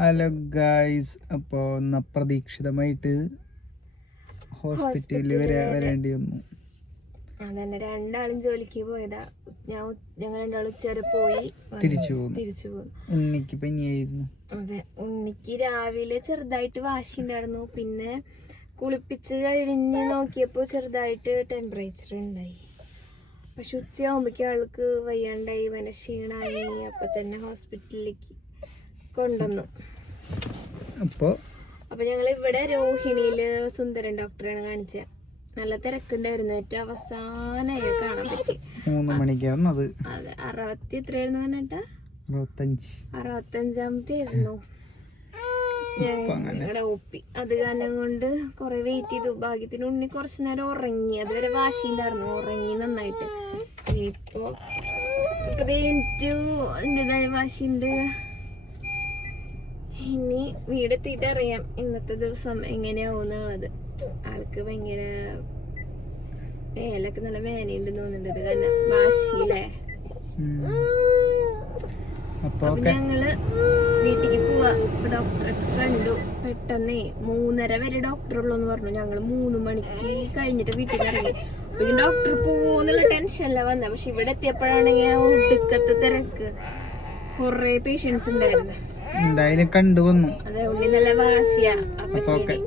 Hello guys, അപ്പോൾ അപ്രതീക്ഷിതമായിട്ട് ഹോസ്പിറ്റലിൽ വരേണ്ടി വന്നു. അതന്നെ, രണ്ടാളും ജോലിക്ക് പോയതാ. ഞങ്ങൾ രണ്ടാളും ഉച്ചവരെ പോയി തിരിച്ചു പോകുന്നു. ഉണ്ണിക്ക് പനിയായിരുന്നു. അതെ, ഉണ്ണിക്ക് രാവിലെ ചെറുതായിട്ട് വാശി ഉണ്ടായിരുന്നു. പിന്നെ കുളിപ്പിച്ച് കഴിഞ്ഞ് നോക്കിയപ്പോൾ ചെറുതായിട്ട് ടെമ്പറേച്ചർ ഉണ്ടായി. പക്ഷെ ഉച്ചയാകുമ്പോഴേക്കും ആൾക്ക് വയ്യാണ്ടായി, വന ക്ഷീണായി. അപ്പൊ തന്നെ ഹോസ്പിറ്റലിലേക്ക് കൊണ്ടുവന്നു. അപ്പൊ ഞങ്ങൾ ഇവിടെ രോഹിണിയില് സുന്ദരൻ ഡോക്ടറാണ് കാണിച്ചത്. നല്ല തിരക്കുണ്ടായിരുന്നു. ഏറ്റവും അവസാനമായി കാണാൻ പറ്റി. 3 മണിക്കാണ്. അതെ, 60 എത്രയായിരുന്നു പറഞ്ഞിട്ട് 65ാമത്തെ ആയിരുന്നു ഞങ്ങളുടെ ഒപ്പി. അത് കാരണം കൊണ്ട് കൊറേ വെയിറ്റ് ചെയ്തു. ഭാഗ്യത്തിന് ഉണ്ണി കുറച്ചു നേരം ഉറങ്ങി. അതുവരെ വാശിണ്ടായിരുന്നു, ഉറങ്ങി നന്നായിട്ട്. ഇപ്പൊ എന്റേതായ വാശിയുണ്ട്. ഇനി വീടെത്തിയിട്ട് അറിയാം ഇന്നത്തെ ദിവസം എങ്ങനെയാവും എന്നുള്ളത്. ആൾക്ക് ഭയങ്കര ഏലൊക്കെ നല്ല വേനയുണ്ടെന്ന് തോന്നുന്നുണ്ട്, കാരണം വാശിയില്ലേ. അപ്പൊ ഞങ്ങള് വീട്ടിലേക്ക് പോവാ. ഡോക്ടറെ കണ്ടു. പെട്ടെന്നേ 3:30 വരെ ഡോക്ടറുള്ളൂ എന്ന് പറഞ്ഞു. ഞങ്ങള് 3 മണിക്ക് കഴിഞ്ഞിട്ട് വീട്ടിൽ നിന്ന് ഇറങ്ങി. പിന്നെ ഡോക്ടർ പോകുന്നുള്ള ടെൻഷനല്ല വന്ന. പക്ഷെ ഇവിടെ എത്തിയപ്പോഴാണെങ്കിൽ ഒടുക്കത്തെ തിരക്ക്, കൊറേ പേഷ്യൻസ് ഉണ്ടായിരുന്നു. എന്തായാലും കണ്ടുവന്നു. അതെ, ഉണ്ണി നല്ല വാശിയാ. അപ്പൊ ശരി.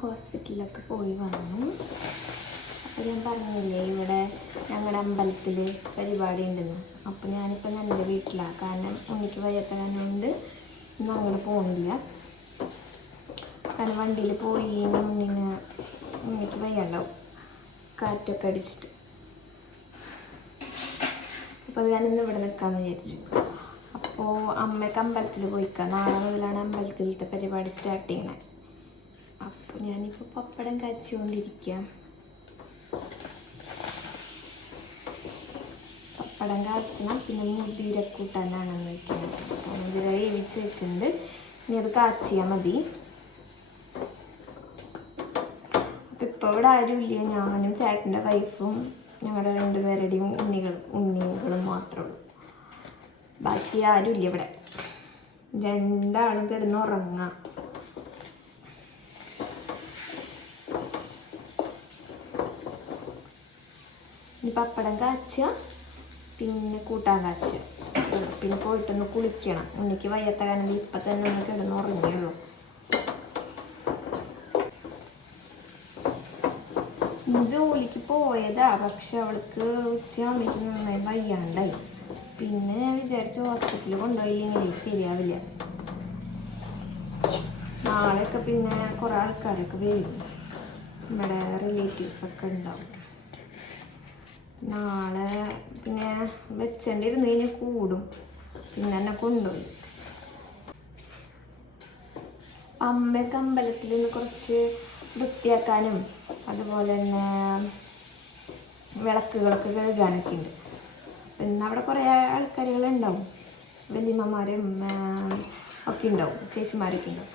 ഹോസ്പിറ്റലിലൊക്കെ പോയി വന്നു. അപ്പോൾ ഞാൻ പറഞ്ഞില്ലേ ഇവിടെ ഞങ്ങളുടെ അമ്പലത്തിൽ പരിപാടി ഉണ്ടെന്ന്. അപ്പോൾ ഞാനിപ്പോൾ എൻ്റെ വീട്ടിലാണ്. കാരണം ഉണ്ണിക്ക് വയ്യാത്ത കാരണം കൊണ്ട് ഇന്ന് അങ്ങോട്ട് പോകുന്നില്ല. കാരണം വണ്ടിയിൽ പോയി ഉണ്ണിക്ക് വയ്യാണ്ടാവും, കാറ്റൊക്കെ അടിച്ചിട്ട്. അപ്പോൾ അത് കാരണം ഇന്ന് ഇവിടെ നിൽക്കാമെന്ന് വിചാരിച്ചു. അപ്പോൾ അമ്മയ്ക്ക് അമ്പലത്തിൽ പോയിക്കാം. നാളെ മുതലാണ് അമ്പലത്തിലത്തെ പരിപാടി സ്റ്റാർട്ട് ചെയ്യണേ. അപ്പോൾ ഞാനിപ്പോൾ പപ്പടം കാച്ചിക്കൊണ്ടിരിക്കാം. പപ്പടം കാച്ചണം. പിന്നെ മുതിര കൂട്ടാനാണെന്ന് വയ്ക്കുന്നത്. അപ്പോൾ മുതിര വേവിച്ച് വെച്ചിട്ടുണ്ട്. ഇനി അത് കാച്ചിയാൽ മതി. അപ്പം ഇപ്പോൾ ഇവിടെ ആരുമില്ല. ഞാനും ചേട്ടൻ്റെ വൈഫും ഞങ്ങളുടെ 2 പേരുടെയും ഉണ്ണികളും മാത്രമേ ഉള്ളൂ. ബാക്കി ആരുമില്ല ഇവിടെ. 2 ആളും കിടന്ന് ഉറങ്ങാം. ഇനി പപ്പടം കാച്ചുക, പിന്നെ കൂട്ടാൻ കാച്ചുക, പിന്നെ പോയിട്ടൊന്ന് കുളിക്കണം. ഉണ്ണിക്ക് വയ്യാത്ത കാരണം ഇപ്പം തന്നെ ഒന്ന് കിടന്ന് ഉറങ്ങിയുള്ളൂ. ജോലിക്ക് പോയതാ, പക്ഷെ അവൾക്ക് ഉച്ചയാകുമ്പോഴേക്കും നന്നായി വയ്യാണ്ടായി. പിന്നെ ഞാൻ വിചാരിച്ചു ഹോസ്പിറ്റലിൽ കൊണ്ടുപോയില്ലെങ്കിൽ ശരിയാവില്ല. നാളെയൊക്കെ പിന്നെ കുറേ ആൾക്കാരൊക്കെ വരും, നമ്മുടെ റിലേറ്റീവ്സൊക്കെ ഉണ്ടാവും. നാളെ പിന്നെ വെച്ചേണ്ടിരുന്ന് കഴിഞ്ഞാൽ കൂടും. പിന്നെ എന്നെ കൊണ്ടുപോയി. അമ്മയ്ക്ക് അമ്പലത്തിൽ നിന്ന് കുറച്ച് വൃത്തിയാക്കാനും അതുപോലെ തന്നെ വിളക്കുകളൊക്കെ കഴുകാനൊക്കെ ഉണ്ട്. പിന്നെ അവിടെ കുറേ ആൾക്കാരുകളുണ്ടാവും, വല്യമ്മമാരും ഒക്കെ ഉണ്ടാവും, ചേച്ചിമാരൊക്കെ ഉണ്ടാവും.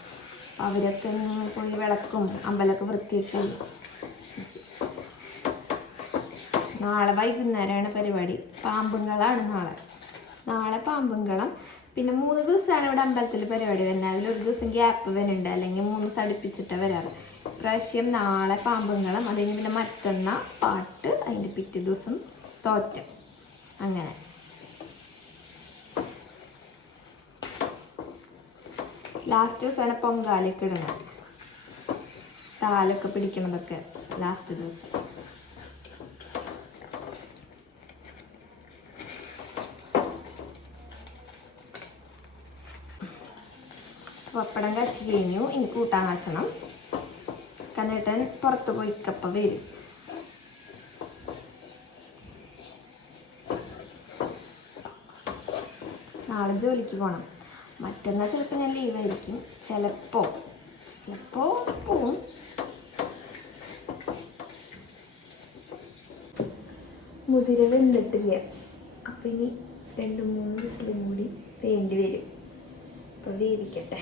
അവരൊക്കെ പോയി വിളക്കും അമ്പലമൊക്കെ വൃത്തിയാക്കി. നാളെ വൈകുന്നേരമാണ് പരിപാടി. പാമ്പുംകളാണ് നാളെ പാമ്പുംകളം. പിന്നെ 3 ദിവസമാണ് ഇവിടെ അമ്പലത്തിൽ പരിപാടി വരുന്നത്. അതിലൊരു ദിവസം ഗ്യാപ്പ് വരുന്നുണ്ട്, അല്ലെങ്കിൽ 3 ദിവസം അടുപ്പിച്ചിട്ട് വരാറ്. ഇപ്രാവശ്യം നാളെ പാമ്പുംകളം, അതിന് പിന്നെ മറ്റന്നാൾ പാട്ട്, അതിൻ്റെ പിറ്റേ ദിവസം തോറ്റം. അങ്ങനെ ലാസ്റ്റ് ദിവസമാണ് പൊങ്കാലയൊക്കെ ഇടുന്നത്. താലൊക്കെ പിടിക്കണതൊക്കെ ലാസ്റ്റ് ദിവസം. പപ്പടം കാച്ചി കഴിഞ്ഞു. ഇനി കൂട്ടാൻ കാച്ചണം. കണ്ണേട്ടൻ പുറത്ത് പോയിക്കപ്പം വരും. നാളെ ജോലിക്ക് പോകണം. മറ്റന്നാൾ ചിലപ്പോൾ ഞാൻ ലീവായിരിക്കും, ചിലപ്പോൾ പോവും. മുതിര വെന്തിട്ടില്ല, അപ്പം ഇനി 2-3 വിസിലും കൂടി വേണ്ടി വരും. അപ്പോൾ വേവിക്കട്ടെ.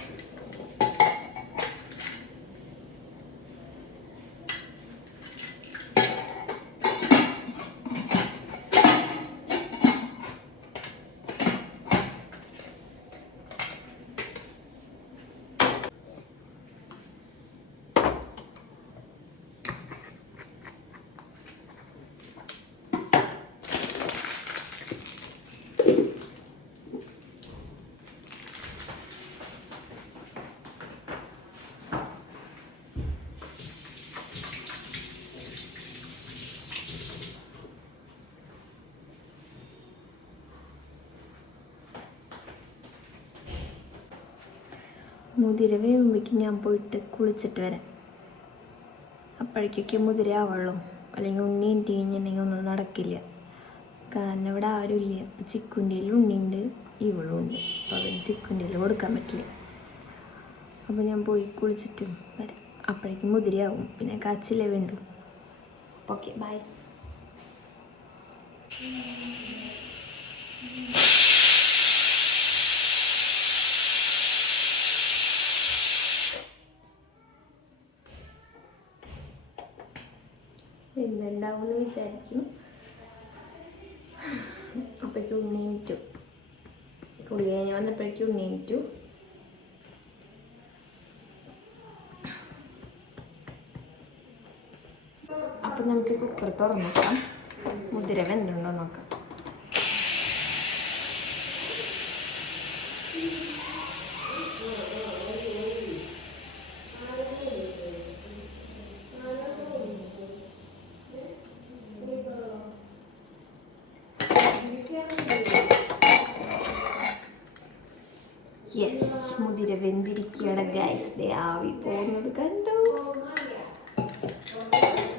മുതിര വേവുമ്പോഴേക്കും ഞാൻ പോയിട്ട് കുളിച്ചിട്ട് വരാം. അപ്പോഴേക്കൊക്കെ മുതിര ആവുള്ളൂ, അല്ലെങ്കിൽ ഉണ്ണി എനിക്ക് കഴിഞ്ഞിട്ടുണ്ടെങ്കിൽ ഒന്നും നടക്കില്ല. കാരണം ഇവിടെ ആരുമില്ല. ചിക്കുൻ്റെയിൽ ഉണ്ണിയുണ്ട്, ഇവളും ഉണ്ട്. അപ്പോൾ അവൻ ചിക്കുൻ്റെയിൽ കൊടുക്കാൻ പറ്റില്ല. അപ്പോൾ ഞാൻ പോയി കുളിച്ചിട്ട് വരാം. അപ്പോഴേക്കും മുതിരയാവും, പിന്നെ കാച്ചിലേ വേണ്ടു. Okay, by. എന്തുണ്ടാവുമെന്ന് വിചാരിക്കും. അപ്പോഴേക്കും ഉണ്ണീറ്റു, കുളി കഴിഞ്ഞ് വന്നപ്പോഴേക്കും ഉണ്ണീറ്റു. അപ്പം നമുക്ക് കുക്കർ തുറന്നു നോക്കാം, മുതിര വെന്തുണ്ടോ നോക്കാം. യെസ്, മുതിര വെന്തിരിക്കുകയാണ് ഗൈസ്. ദേ ആവി പോകുന്നത് കണ്ടു.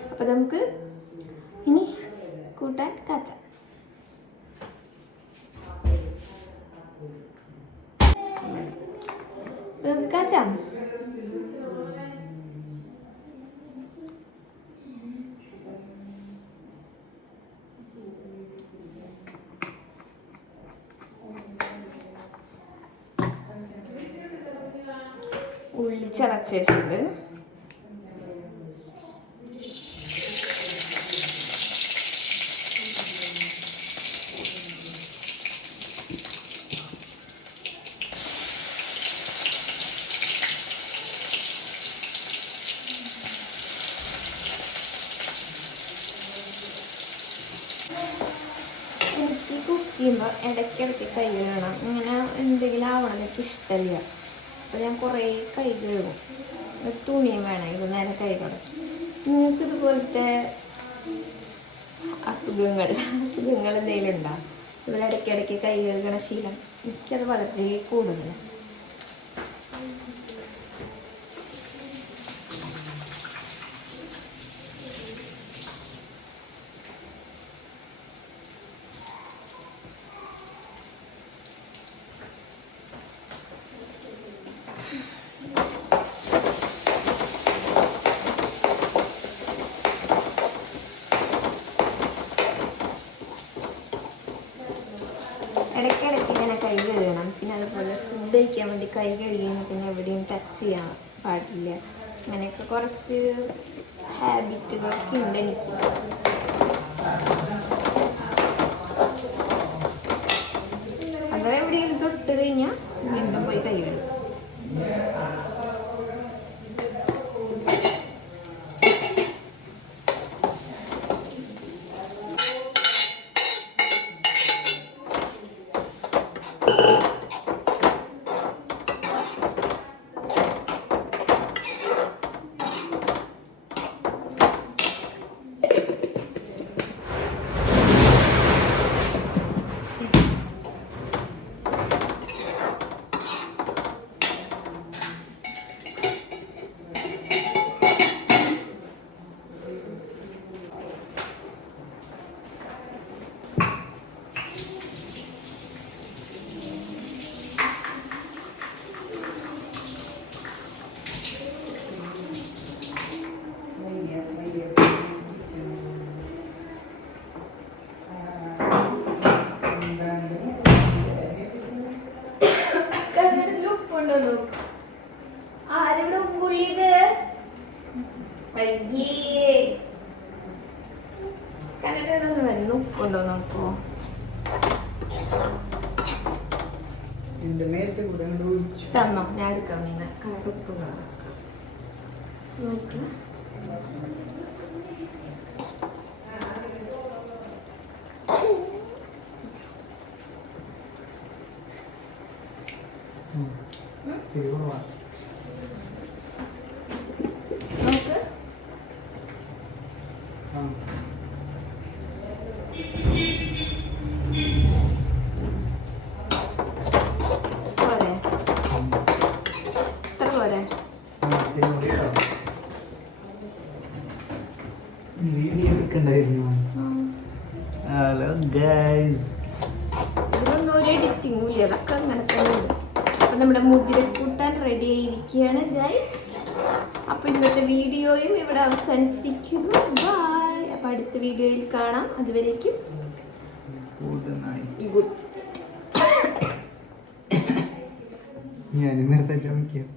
അപ്പം നമുക്ക് ഇനി കൂട്ടാൻ കാച്ചാം. നമുക്ക് കാച്ചാം. ഉള്ളി ചതച്ച് വെച്ചിട്ടുണ്ട്. എനിക്ക് കുക്ക് ചെയ്യുമ്പോൾ ഇടയ്ക്കിടയ്ക്ക് കൈ കഴുകണം. ഇങ്ങനെ എന്തെങ്കിലും ആവണം എനിക്ക് ഇഷ്ടമില്ല. അപ്പോൾ ഞാൻ കുറേ കൈ കഴുകും. തുണിയും വേണം ഇത് നേരെ കൈ കഴുകും. നിങ്ങൾക്ക് ഇതുപോലത്തെ അസുഖങ്ങൾ എന്തെങ്കിലും ഉണ്ടോ? ഇവിടെ ഇടയ്ക്കിടയ്ക്ക് കൈ കഴുകണ ശീലം എനിക്കത് വളരെ കൂടുതലാണ്. ഇടയ്ക്കിടയ്ക്ക് ഇങ്ങനെ കൈ കഴുകണം. പിന്നെ അതുപോലെ ഫുഡ് കഴിക്കാൻ വേണ്ടി കൈ കഴുകിയാൽ പിന്നെ എവിടെയും ടച്ച് ചെയ്യാൻ പാടില്ല. അങ്ങനെയൊക്കെ കുറച്ച് ഹാബിറ്റുകളൊക്കെ ഉണ്ട് എനിക്ക്. അഥവാ എവിടെയെങ്കിലും തൊട്ട് കഴിഞ്ഞാൽ വീണ്ടും പോയി കൈ കഴുകും. കന്നഡത്തിൽ ഉപ്പുണ്ടോ നോക്ക്. ആരുടെ ഉപ്പുള്ളിത്? അയ്യേ, കന്നഡയിലൊന്നും വരുന്നു. ഉപ്പുണ്ടോ നോക്കോ. എന്റെ നേരത്തെ കൂടെ അങ്ങോട്ട് ഒഴിച്ചു. തന്നോ, ഞാൻ എടുക്കാം. നിങ്ങൾ കറക്റ്റ് ഉപ്പ് നോക്ക്. നോക്ക്. പോരെ? ഇത്ര പോരെ? വീഡിയോ എടുക്കണ്ടായിരുന്നു. ഹലോ ഗൈസ്, ഇതൊന്നും ഒരു എഡിറ്റിംഗും ഇല്ല, അതൊക്കെ അങ്ങനെ തന്നെ ഉണ്ട്. അപ്പം നമ്മുടെ മുതിരക്കൂട്ടാൻ റെഡി ആയിരിക്കുകയാണ് ഗൈസ്. അപ്പം ഇന്നത്തെ വീഡിയോയും ഇവിടെ അവസാനിച്ചിരിക്കുന്നു. ബൈ. അപ്പം അടുത്ത വീഡിയോയിൽ കാണാം. അതുവരേക്കും ഗുഡ് നൈറ്റ്. ഗുഡ്. ഞാൻ ഇന്നത്തെ ചമയ്ക്കാം.